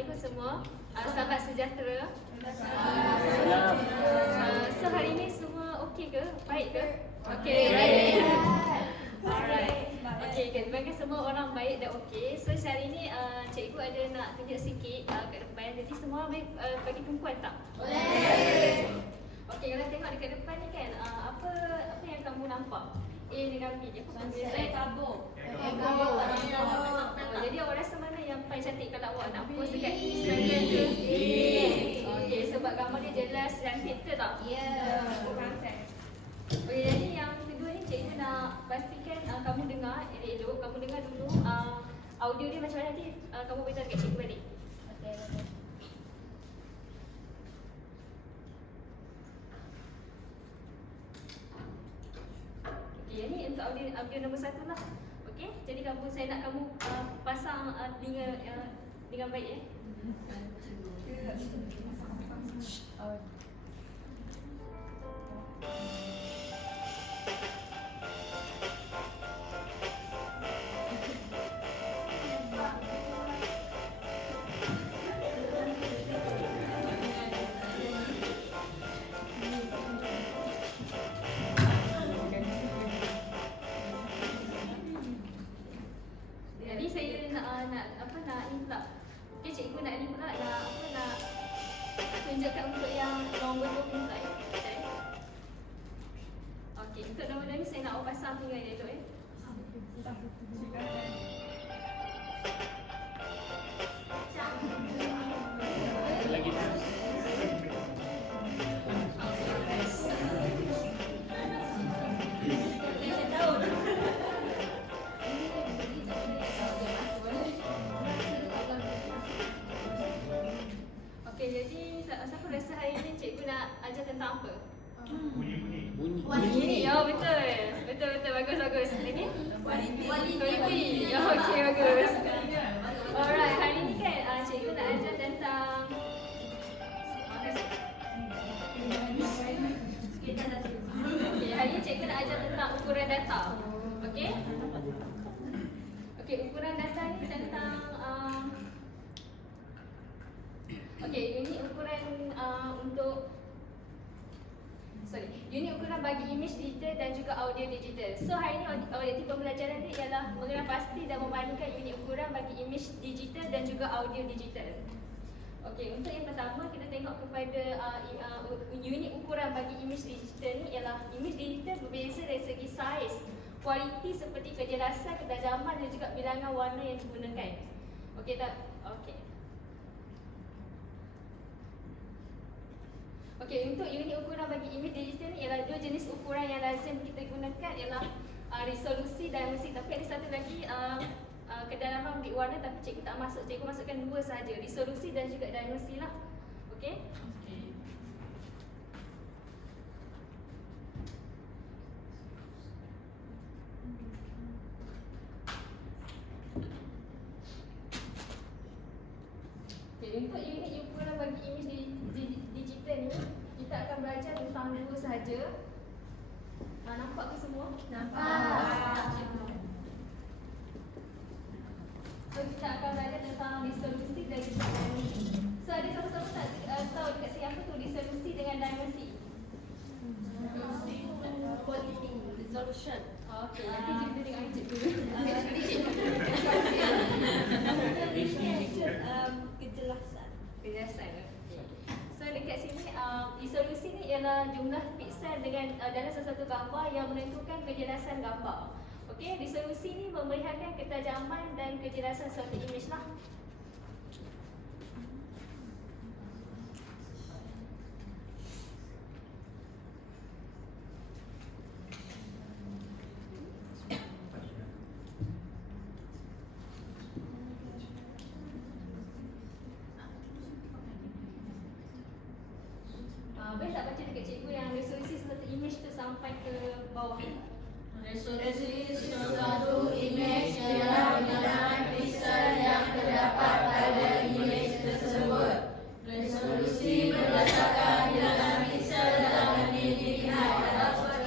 Assalamualaikum semua. Uh, sahabat sejahtera. Uh, so hari ni semua okey ke? Baik ke? Okey. Baik. Alright. Okey, okay. bagi semua orang baik dan okey. So hari ni uh, cikgu ada nak tunjuk sikit uh, kat depan. Jadi semua boleh uh, bagi tumpuan tak? Boleh. Okey, kalau tengok dekat depan ni kan, uh, apa apa yang kamu nampak? A dengan B. Apa panggil Sunset. saya? Kabur. Oh, jadi awak rasa paling cantik kalau awak nak post dekat Instagram ke? Okey, sebab gambar dia jelas cantik ke tak? Ya. Okey, jadi yang kedua ni cikgu nak pastikan uh, kamu dengar elok-elok, kamu dengar dulu uh, audio dia macam mana nanti uh, kamu beritahu dekat cikgu balik. Okey. Okey, ini untuk audio audio nombor satu lah. Okey, jadi kamu saya nak kamu uh, pasang uh, dengan uh, dengan baik eh. Tentang uh, Okey, ini ukuran uh, untuk Sorry, unit ukuran bagi image digital dan juga audio digital. So hari ini objektif pembelajaran ni ialah mengenal pasti dan membandingkan unit ukuran bagi image digital dan juga audio digital. Okey, untuk yang pertama kita tengok kepada uh, uh, unit ukuran bagi image digital ni ialah image digital berbeza dari segi saiz, kualiti seperti kejelasan, ketajaman dan juga bilangan warna yang digunakan. Okey tak? Okey. Okey, untuk unit ukuran bagi image digital ni ialah dua jenis ukuran yang lazim kita gunakan ialah uh, resolusi dan dimensi. Tapi ada satu lagi uh, uh, kedalaman bilik warna tapi cikgu tak masuk. Cikgu masukkan dua saja, resolusi dan juga dimensi lah. Okey? Okay, untuk unit ukuran bagi image di, di, digital ni kita akan belajar tentang dua sahaja. Ha, nampak ke semua? Nampak. So kita akan belajar tentang resolusi dan juga dimensi. So ada siapa-siapa tak uh, tahu dekat sini apa tu resolusi dengan dimensi? Quality. Nanti kita dengan cikgu dulu. Um, kejelasan. Kejelasan. So dekat sini uh, resolusi ni ialah jumlah piksel dengan uh, dalam sesuatu gambar yang menentukan kejelasan gambar. Okey, resolusi ni memerlihatkan ketajaman dan kejelasan suatu image lah. Uh, boleh tak baca dekat cikgu yang resolusi suatu image tu sampai ke bawah? Resolusi suatu image ialah bilangan piksel yang terdapat pada image tersebut. Resolusi berdasarkan bilangan dalam dilihat dapat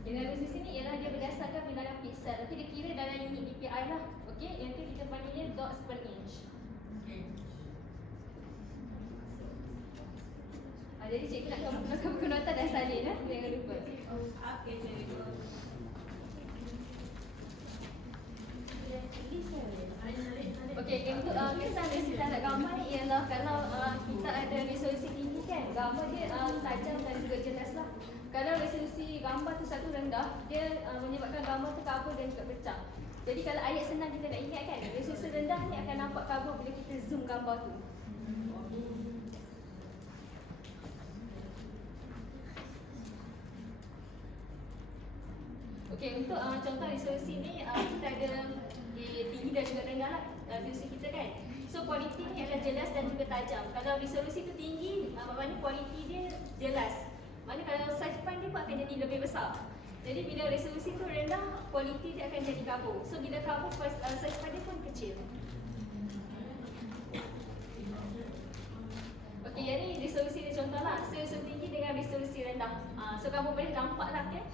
Dengan resolusi ni ialah dia berdasarkan bilangan piksel Tapi dia kira dalam unit DPI lah Okey, yang tu kita panggil dia dots per inch. Ah, jadi cikgu nak nak kamu nota dan salin eh, jangan lupa. Okey, cikgu. Okey, untuk uh, kesan dari standar gambar ni ialah kalau uh, kita ada resolusi tinggi kan, gambar dia uh, tajam dan juga jelas lah. Kalau resolusi gambar tu satu rendah, dia uh, menyebabkan gambar tu kabur dan juga pecah. Jadi kalau ayat senang kita nak ingat kan, resolusi rendah ni akan nampak kabur bila kita zoom gambar tu. Okey, untuk uh, contoh resolusi ni uh, kita ada di tinggi dan juga rendah lah resolusi kita kan. So kualiti ni adalah jelas dan juga tajam. Kalau resolusi tu tinggi, uh, maknanya kualiti dia jelas. Mana kalau size file dia pun akan jadi lebih besar. Jadi bila resolusi tu rendah, kualiti dia akan jadi kabur. So bila kabur, uh, size file dia pun kecil. Okey, ni resolusi dia contoh lah. So, resolusi tinggi dengan resolusi rendah. Uh, so kamu boleh nampak lah kan.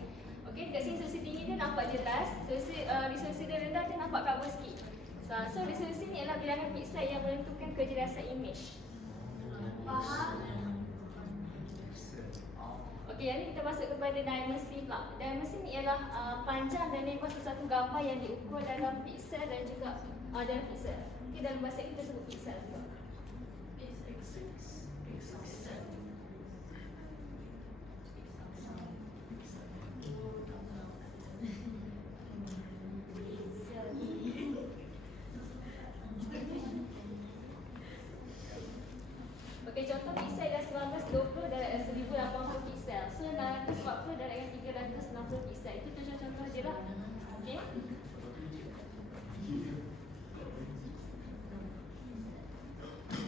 Okey, kat sini resolusi tinggi dia nampak jelas. Resolusi, uh, resolusi dia rendah dia nampak kabur sikit. So, so resolusi ni adalah bilangan piksel yang menentukan kejelasan image. Faham? Okey, yang ni kita masuk kepada dimensi pula. Dimensi ni ialah uh, panjang dan lebar sesuatu gambar yang diukur dalam piksel dan juga uh, dalam piksel. Okey, dalam bahasa kita sebut piksel juga. Okey, contoh piksel adalah 1920 darab 1080 piksel. So, 640 darab dengan 360 piksel. Itu contoh-contoh je lah. Okey.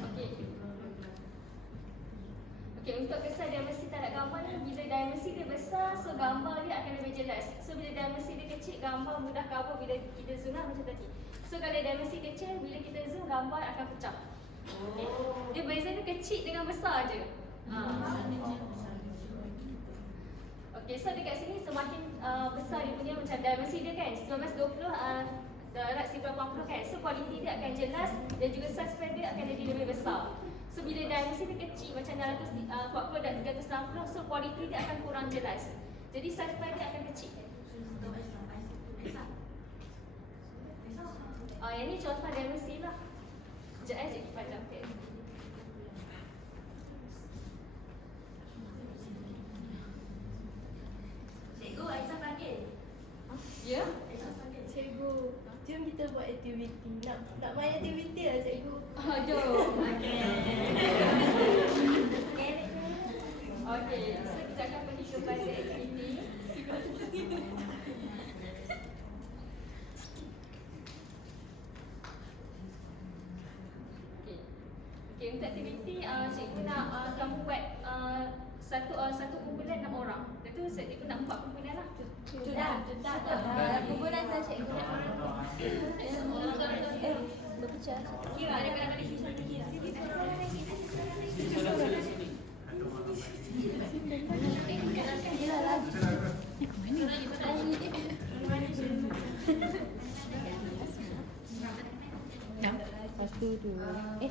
Okey. Okey, untuk kesan dimensi tanda gambar ni, bila dimensi dia besar, so gambar dia akan lebih jelas. So, bila dimensi dia kecil, gambar mudah kabur bila kita zoom lah macam tadi. So, kalau dimensi kecil, bila kita zoom, gambar akan pecah. Okay. Dia beza dia kecil dengan besar je. Ha. Okey, so dekat sini semakin uh, besar dia punya macam dimensi dia kan. 1920 uh, darab 1080 kan. So kualiti dia akan jelas dan juga size file dia akan jadi lebih besar. So bila dimensi dia kecil macam 640 dan 360 so kualiti dia akan kurang jelas. Jadi dia akan kecil. Ah, yang ni contoh dimensi lah. Sekejap eh, cikgu pandang pen. Cikgu, Aisyah panggil. Ya? Aisyah panggil. Cikgu, jom kita buat aktiviti. Nak nak main aktiviti lah cikgu. Ah, jom. Okey, so kita akan pergi kepada aktiviti. Okey. Okey, untuk aktiviti uh, cikgu nak uh, kamu buat uh, satu uh, satu kumpulan enam orang. Lepas tu cikgu nak empat kumpulan lah. Sudah, sudah. Kumpulan dah cikgu. Eh, berpecah. Kira ada kisah. Kira lagi. Satu, dua. Eh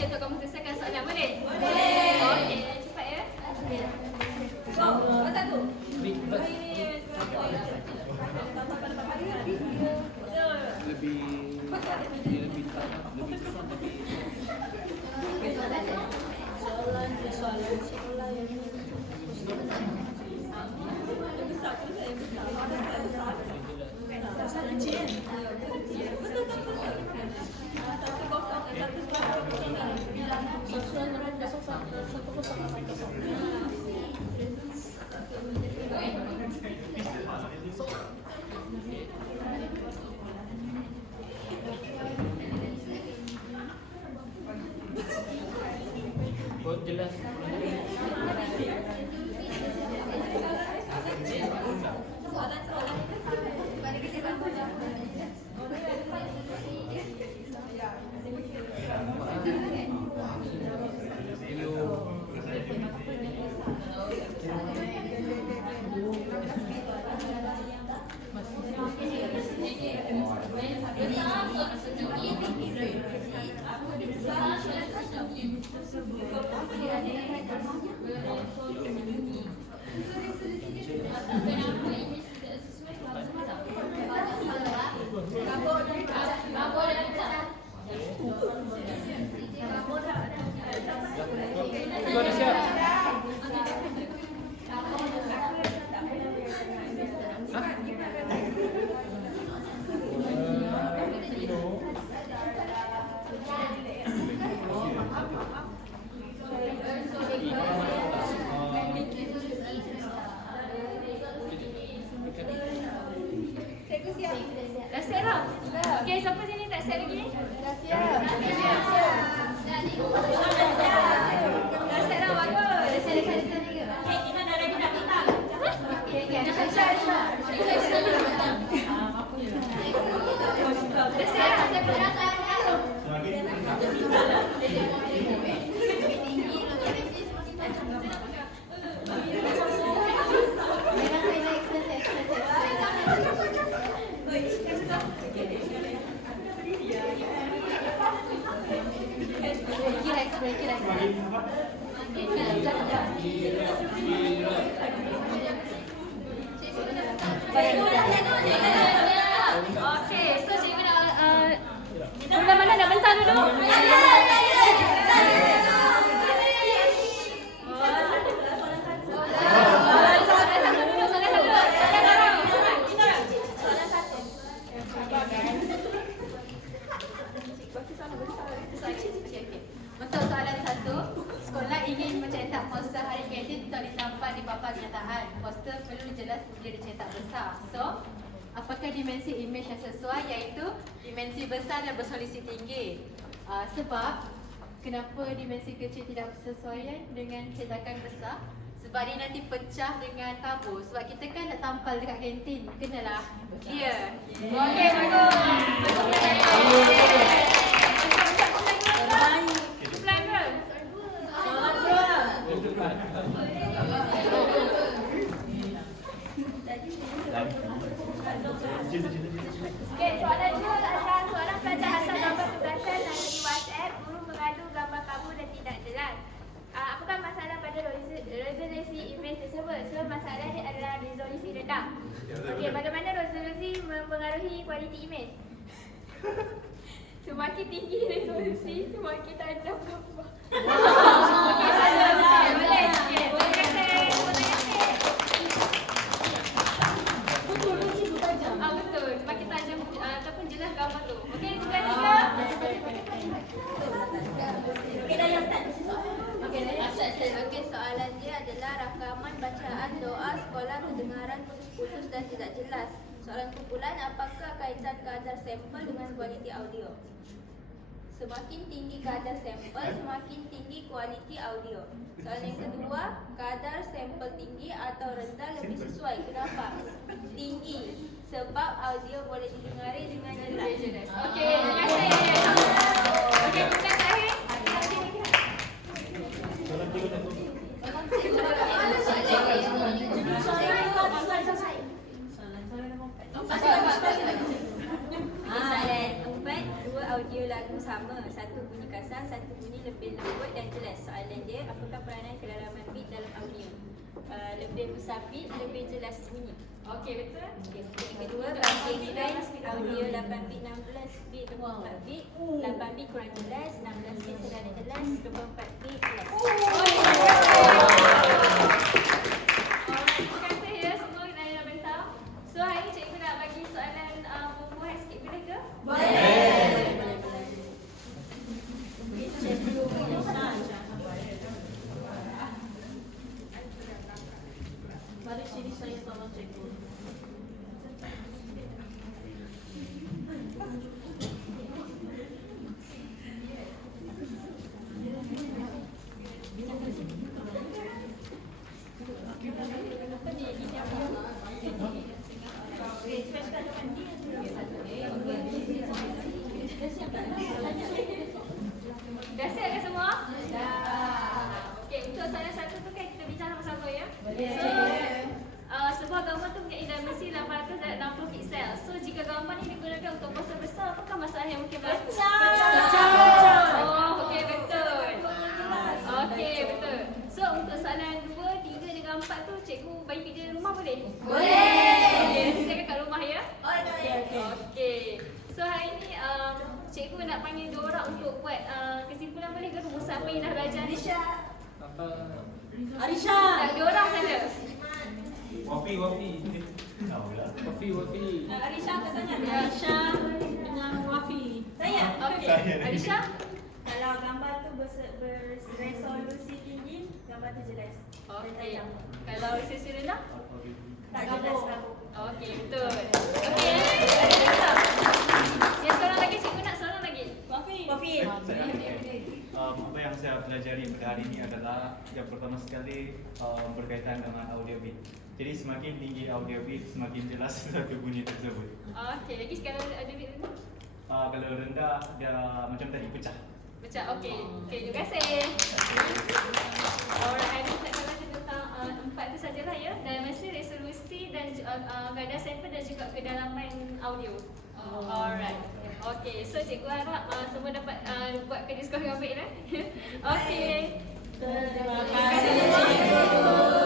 que tocamos 안녕하세요. Kenapa dimensi kecil tidak bersesuaian dengan cetakan besar? Sebab dia nanti pecah dengan tabur. Sebab kita kan nak tampal dekat kantin. Kenalah dia. Okey, bagus. Plan ke? Soalan dua. Okey, soalan dua adalah seorang pelajar hantar gambar tugasan melalui WhatsApp. Guru mengadu gambar kabur dan tidak jelas. Uh, apakah masalah pada resol- resolusi imej tersebut? So, masalah dia adalah resolusi rendah. Okey, bagaimana resolusi mempengaruhi kualiti imej? Semakin tinggi resolusi, semakin tajam gambar. Okey, salah. Okey, boleh. Okey, boleh kata, boleh kata. Betul, betul, betul tajam. Ah betul, semakin tajam uh, ataupun jelas gambar tu. Okey, tiga tiga. Okey, dah yang start. Okey, Okey, soalan dia adalah rakaman bacaan doa sekolah kedengaran putus-putus dan tidak jelas. Soalan kumpulan, apakah kaitan kadar sampel dengan kualiti audio? Semakin tinggi kadar sampel, semakin tinggi kualiti audio. Soalan yang kedua, kadar sampel tinggi atau rendah lebih sesuai. Kenapa? Tinggi. Sebab audio boleh didengari dengan jelas. Okey, terima kasih. Okey, kita terakhir. Soalan empat, dua audio lagu sama. Satu bunyi kasar, satu bunyi lebih lembut dan jelas. Soalan dia, apakah peranan kedalaman beat dalam audio? uh, lebih bersapit, lebih jelas bunyi. Okey, betul? Okay. Yang kedua, design audio 8 bit 16 bit 24 bit 8 bit kurang jelas 16 bit sederhana jelas 24 bit jelas Alright, terima kasih ya semua yang dah bentang. So hari ni cikgu nak bagi soalan uh, perempuan sikit boleh ke? Mari sini saya tolong cikgu. Dah siap ke semua? Dah. Okey, untuk soalan satu tu kan kita bincang So, uh, sebuah gambar tu punya dimensi 860 piksel. So, jika gambar ni digunakan untuk pose besar, apakah masalah yang mungkin berlaku? Oh, okey betul. Okey, betul. So, untuk soalan 2, 3 dengan 4 tu cikgu bagi kerja rumah boleh? Boleh. Okey, silakan kat rumah ya. Okey. So hari ni um, cikgu nak panggil dua orang untuk buat uh, kesimpulan boleh ke rumusan apa yang dah belajar ni? Apa? Arisha. Tak, dua orang saja. Wafi, Wafi. Wafi, Wafi. Arisha angkat tangan Arisha dengan Wafi. Saya Okey. Alisha? Kalau gambar tu beresolusi tinggi Gambar tu jelas Okey. Kalau sesi rendah? Tak jelas rambut Okey, betul. Okey. Ada betul. Yang seorang lagi cikgu nak seorang lagi. Wafi. Wafi Um, apa yang saya pelajari pada hari ini adalah yang pertama sekali um, berkaitan dengan audio bit. Jadi semakin tinggi audio bit, semakin jelas satu bunyi tersebut. Okey, lagi sekarang ada bit rendah. Uh, kalau rendah, dia macam tadi pecah. Macam okey. Okey, terima kasih. Alright, hari uh, empat tu sajalah ya. Dimensi, resolusi dan uh, uh, kadar sampel dan juga kedalaman audio. Alright. Okey, so cikgu harap uh, semua dapat uh, buat kerja sekolah dengan baik eh. Okey. Terima kasih.